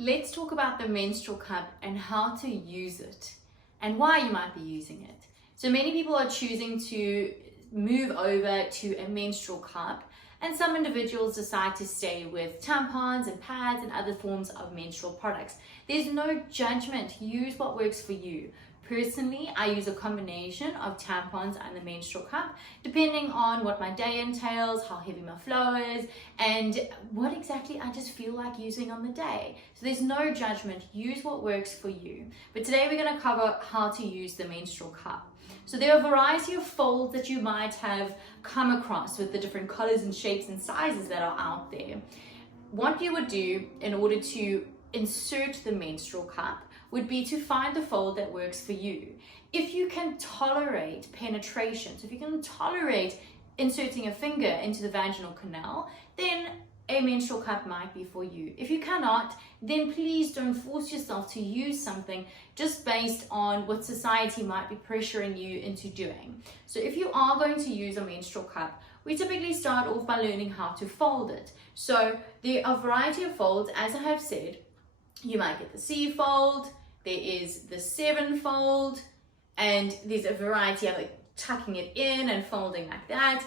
Let's talk about the menstrual cup and how to use it and why you might be using it. So many people are choosing to move over to a menstrual cup, and some individuals decide to stay with tampons and pads and other forms of menstrual products. There's no judgment. Use what works for you. Personally, I use a combination of tampons and the menstrual cup, depending on what my day entails, how heavy my flow is, and what exactly I just feel like using on the day. So there's no judgment. Use what works for you. But today we're going to cover how to use the menstrual cup. So there are a variety of folds that you might have come across with the different colors and shapes and sizes that are out there. What you would do in order to insert the menstrual cup would be to find the fold that works for you. If you can tolerate penetration, so if you can tolerate inserting a finger into the vaginal canal, then a menstrual cup might be for you. If you cannot, then please don't force yourself to use something just based on what society might be pressuring you into doing. So if you are going to use a menstrual cup, we typically start off by learning how to fold it. So there are a variety of folds, as I have said. You might get the C fold, there is the 7 fold, and there's a variety of like tucking it in and folding like that.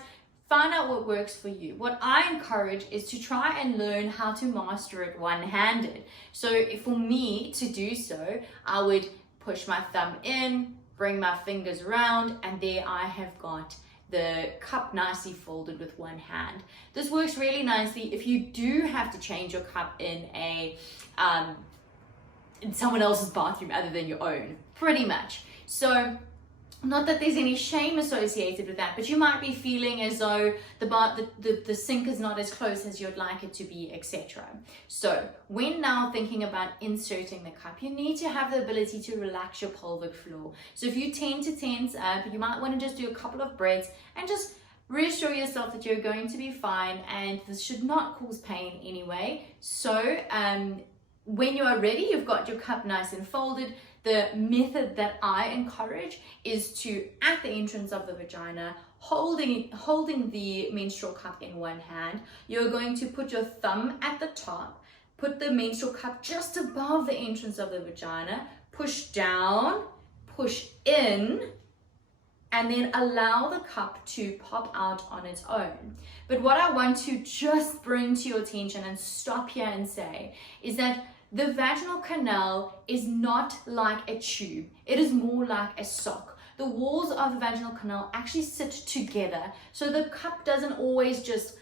Find out what works for you. What I encourage is to try and learn how to master it one-handed. So for me to do so, I would push my thumb in, bring my fingers around, and there I have got the cup nicely folded with one hand. This works really nicely if you do have to change your cup in someone else's bathroom other than your own, pretty much. So not that there's any shame associated with that, but you might be feeling as though the sink is not as close as you'd like it to be, etc. So when now thinking about inserting the cup, you need to have the ability to relax your pelvic floor. So if you tend to tense up, you might want to just do a couple of breaths and just reassure yourself that you're going to be fine, and this should not cause pain anyway. So when you are ready, you've got your cup nice and folded. The method that I encourage is to, at the entrance of the vagina, holding the menstrual cup in one hand, you're going to put your thumb at the top, put the menstrual cup just above the entrance of the vagina, push down, push in, and then allow the cup to pop out on its own. But what I want to just bring to your attention and stop here and say is that the vaginal canal is not like a tube. It is more like a sock. The walls of the vaginal canal actually sit together, so the cup doesn't always just,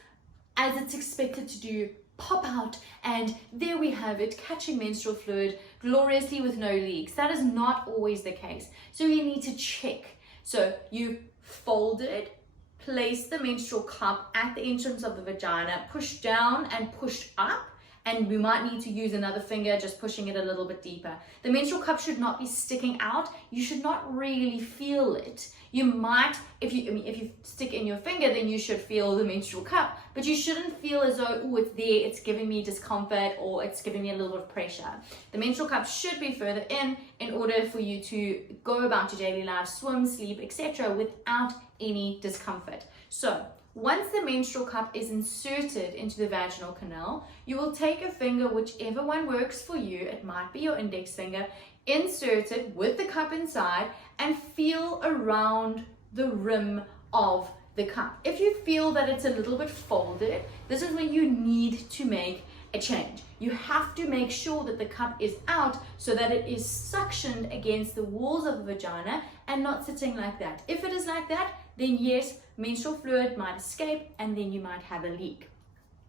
as it's expected to do, pop out and there we have it, catching menstrual fluid gloriously with no leaks. That is not always the case. So you need to check. So you fold it, place the menstrual cup at the entrance of the vagina, push down and push up, and we might need to use another finger, just pushing it a little bit deeper. The menstrual cup should not be sticking out. You should not really feel it. You might, if you stick in your finger, then you should feel the menstrual cup, but you shouldn't feel as though, oh, it's there, it's giving me discomfort, or it's giving me a little bit of pressure. The menstrual cup should be further in order for you to go about your daily life, swim, sleep, etc. without any discomfort. So once the menstrual cup is inserted into the vaginal canal, you will take a finger, whichever one works for you, it might be your index finger, insert it with the cup inside and feel around the rim of the cup. If you feel that it's a little bit folded, this is when you need to make a change. You have to make sure that the cup is out so that it is suctioned against the walls of the vagina and not sitting like that. If it is like that, then yes, menstrual fluid might escape and then you might have a leak.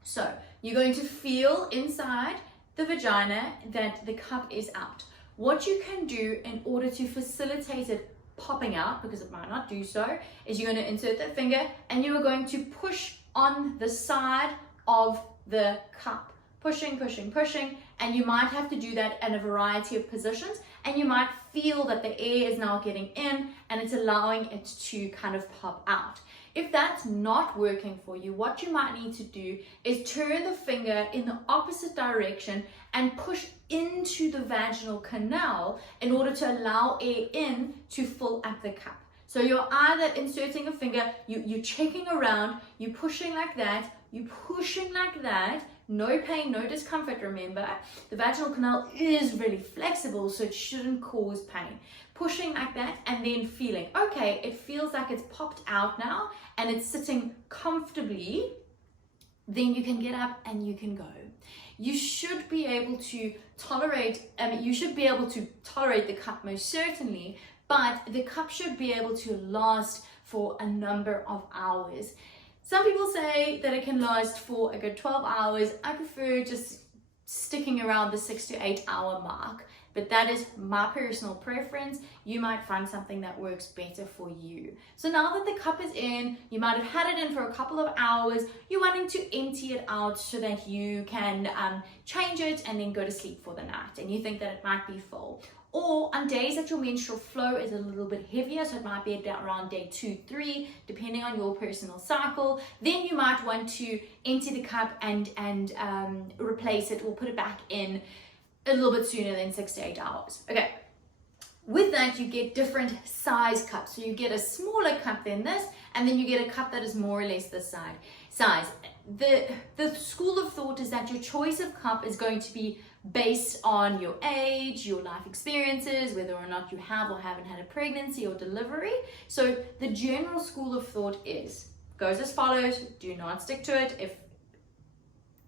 So you're going to feel inside the vagina that the cup is out. What you can do in order to facilitate it popping out, because it might not do so, is you're going to insert that finger and you are going to push on the side of the cup. Pushing, pushing, pushing, and you might have to do that in a variety of positions, and you might feel that the air is now getting in and it's allowing it to kind of pop out. If that's not working for you, what you might need to do is turn the finger in the opposite direction and push into the vaginal canal in order to allow air in to fill up the cup. So you're either inserting a finger, you're checking around, you're pushing like that, you're pushing like that, No pain, no discomfort, remember. The vaginal canal is really flexible, so it shouldn't cause pain. Pushing like that and then feeling, okay, it feels like it's popped out now and it's sitting comfortably, then you can get up and you can go. You should be able to tolerate, the cup most certainly, but the cup should be able to last for a number of hours. Some people say that it can last for a good 12 hours. I prefer just sticking around the 6 to 8 hour mark, but that is my personal preference. You might find something that works better for you. So now that the cup is in, you might have had it in for a couple of hours, you're wanting to empty it out so that you can change it and then go to sleep for the night, and you think that it might be full. Or on days that your menstrual flow is a little bit heavier, so it might be around day 2, 3, depending on your personal cycle, then you might want to empty the cup and replace it or put it back in a little bit sooner than 6 to 8 hours. Okay. With that, you get different size cups. So you get a smaller cup than this, and then you get a cup that is more or less this size. The school of thought is that your choice of cup is going to be based on your age, your life experiences, whether or not you have or haven't had a pregnancy or delivery. So the general school of thought goes as follows. Do not stick to it.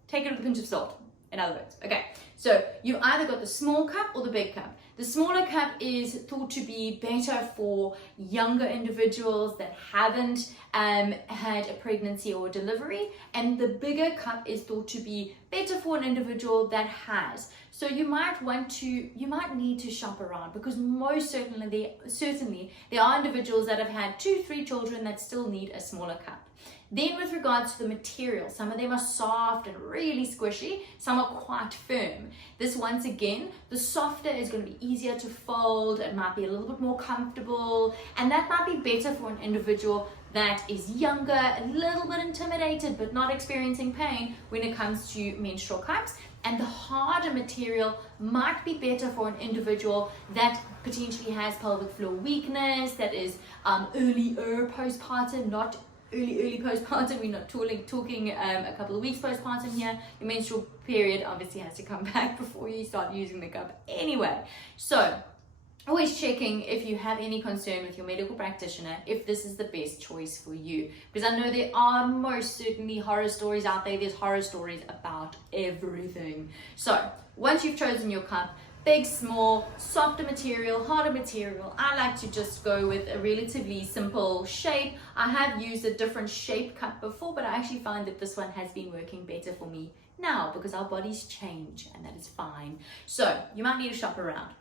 Take it with a pinch of salt, in other words. Okay, so you've either got the small cup or the big cup. The smaller cup is thought to be better for younger individuals that haven't had a pregnancy or delivery, and the bigger cup is thought to be better for an individual that has. So you might need to shop around, because most certainly there are individuals that have had 2, 3 children that still need a smaller cup. Then with regards to the material, some of them are soft and really squishy, some are quite firm. This, once again, the softer is going to be easier to fold, it might be a little bit more comfortable, and that might be better for an individual that is younger, a little bit intimidated but not experiencing pain when it comes to menstrual cups. And the harder material might be better for an individual that potentially has pelvic floor weakness, that is earlier postpartum, not early postpartum. We're not talking a couple of weeks postpartum here. Your menstrual period obviously has to come back before you start using the cup anyway. So always checking if you have any concern with your medical practitioner if this is the best choice for you, because I know there are most certainly horror stories out there. There's horror stories about everything. So once you've chosen your cup, big, small, softer material, harder material, I like to just go with a relatively simple shape. I have used a different shape cup before, but I actually find that this one has been working better for me now, because our bodies change and that is fine. So you might need to shop around.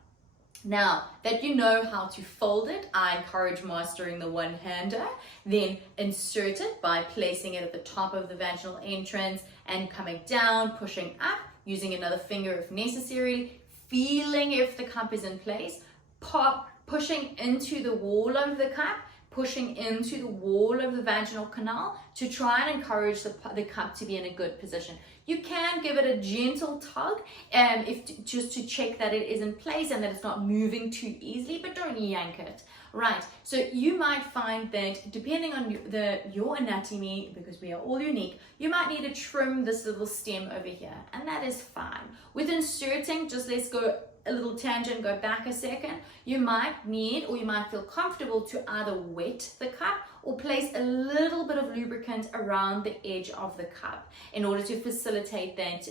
Now that you know how to fold it, I encourage mastering the one-hander. Then insert it by placing it at the top of the vaginal entrance and coming down, pushing up, using another finger if necessary, feeling if the cup is in place, pushing into the wall of the cup, pushing into the wall of the vaginal canal to try and encourage the cup to be in a good position. You can give it a gentle tug just to check that it is in place and that it's not moving too easily, but don't yank it. Right, so you might find that depending on your anatomy, because we are all unique, you might need to trim this little stem over here, and that is fine. With inserting, just let's go a little tangent, go back a second, you might need, or you might feel comfortable to either wet the cup or place a little bit of lubricant around the edge of the cup in order to facilitate that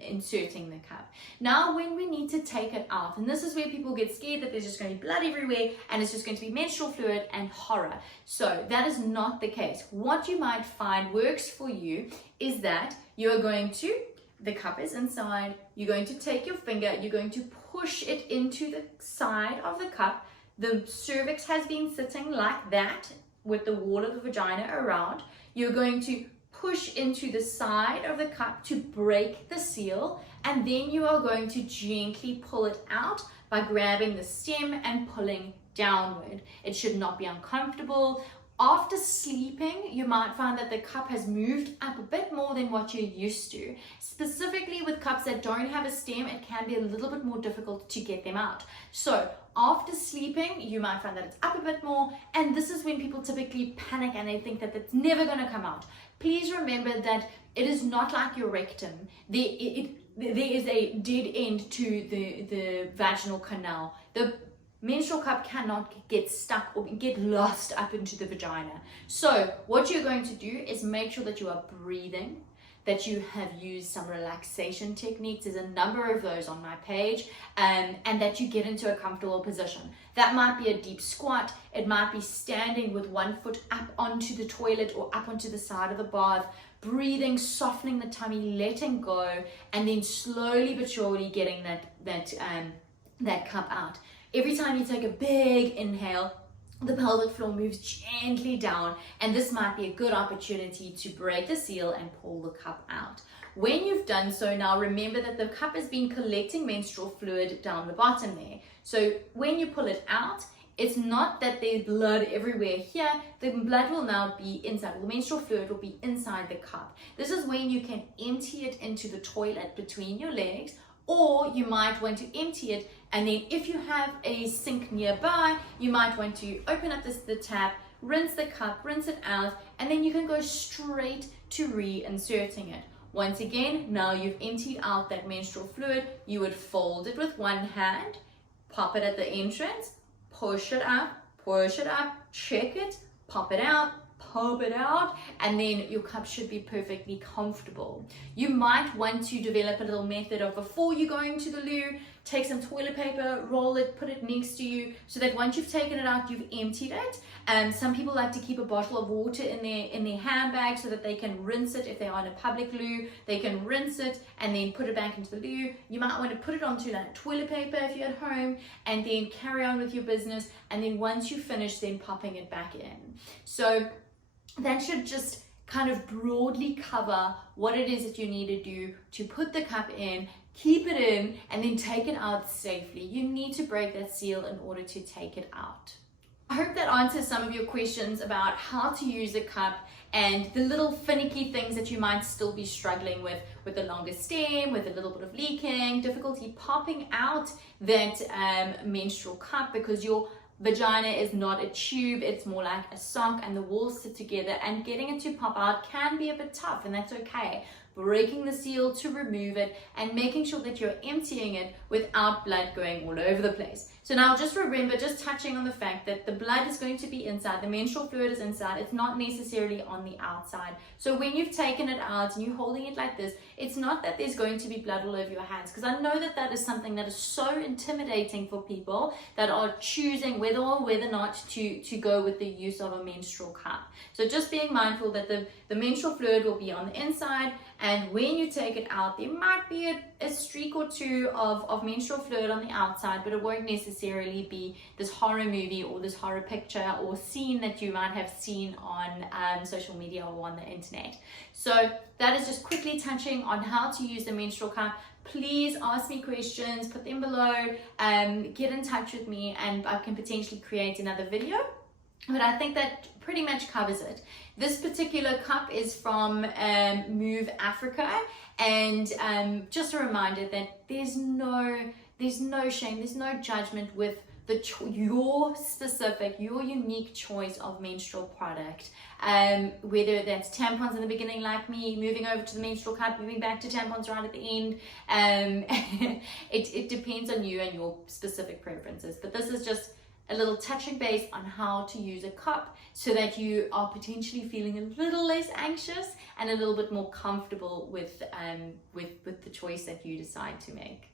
inserting the cup. Now when we need to take it out, and this is where people get scared that there's just going to be blood everywhere and it's just going to be menstrual fluid and horror. So that is not the case. What you might find works for you is that you're going to, the cup is inside, you're going to take your finger, you're going to push it into the side of the cup. The cervix has been sitting like that with the wall of the vagina around. You're going to push into the side of the cup to break the seal, and then you are going to gently pull it out by grabbing the stem and pulling downward. It should not be uncomfortable. After sleeping, you might find that the cup has moved up a bit more than what you're used to. Specifically with cups that don't have a stem, it can be a little bit more difficult to get them out. So after sleeping, you might find that it's up a bit more, and this is when people typically panic and they think that it's never going to come out. please remember that it is not like your rectum. There is a dead end to the vaginal canal. The menstrual cup cannot get stuck or get lost up into the vagina. So what you're going to do is make sure that you are breathing, that you have used some relaxation techniques. There's a number of those on my page, and that you get into a comfortable position. That might be a deep squat. It might be standing with one foot up onto the toilet or up onto the side of the bath, breathing, softening the tummy, letting go, and then slowly but surely getting that cup out. Every time you take a big inhale, the pelvic floor moves gently down, and this might be a good opportunity to break the seal and pull the cup out. When you've done so, now remember that the cup has been collecting menstrual fluid down the bottom there. So when you pull it out, it's not that there's blood everywhere here. The blood will now be inside, the menstrual fluid will be inside the cup. This is when you can empty it into the toilet between your legs, or you might want to empty it, and then if you have a sink nearby, you might want to open up the tap, rinse the cup, rinse it out, and then you can go straight to reinserting it. Once again, now you've emptied out that menstrual fluid, you would fold it with one hand, pop it at the entrance, push it up, check it, pop it out, and then your cup should be perfectly comfortable. You might want to develop a little method of, before you go into the loo, take some toilet paper, roll it, put it next to you, so that once you've taken it out, you've emptied it. Some people like to keep a bottle of water in their handbag so that they can rinse it. If they are in a public loo, they can rinse it and then put it back into the loo. You might want to put it onto like toilet paper if you're at home, and then carry on with your business, and then once you finish, then popping it back in. So that should just kind of broadly cover what it is that you need to do to put the cup in, keep it in, and then take it out safely. You need to break that seal in order to take it out. I hope that answers some of your questions about how to use a cup and the little finicky things that you might still be struggling with the longer stem, with a little bit of leaking, difficulty popping out that menstrual cup because your vagina is not a tube, it's more like a sock, and the walls sit together, and getting it to pop out can be a bit tough, and that's okay. Breaking the seal to remove it and making sure that you're emptying it without blood going all over the place. So now just remember, just touching on the fact that the blood is going to be inside, the menstrual fluid is inside, it's not necessarily on the outside. So when you've taken it out and you're holding it like this, it's not that there's going to be blood all over your hands, because I know that that is something that is so intimidating for people that are choosing whether or not to go with the use of a menstrual cup. So just being mindful that the menstrual fluid will be on the inside, and when you take it out, there might be a streak or two of menstrual fluid on the outside, but it won't necessarily be this horror movie or this horror picture or scene that you might have seen on social media or on the internet. So that is just quickly touching on how to use the menstrual cup. Please ask me questions, put them below, get in touch with me, and I can potentially create another video. But I think that pretty much covers it. This particular cup is from Move Africa, and just a reminder that there's no shame, there's no judgment with your specific, your unique choice of menstrual product. Whether that's tampons in the beginning like me, moving over to the menstrual cup, moving back to tampons right at the end. It depends on you and your specific preferences. But this is just a little touching base on how to use a cup so that you are potentially feeling a little less anxious and a little bit more comfortable with the choice that you decide to make.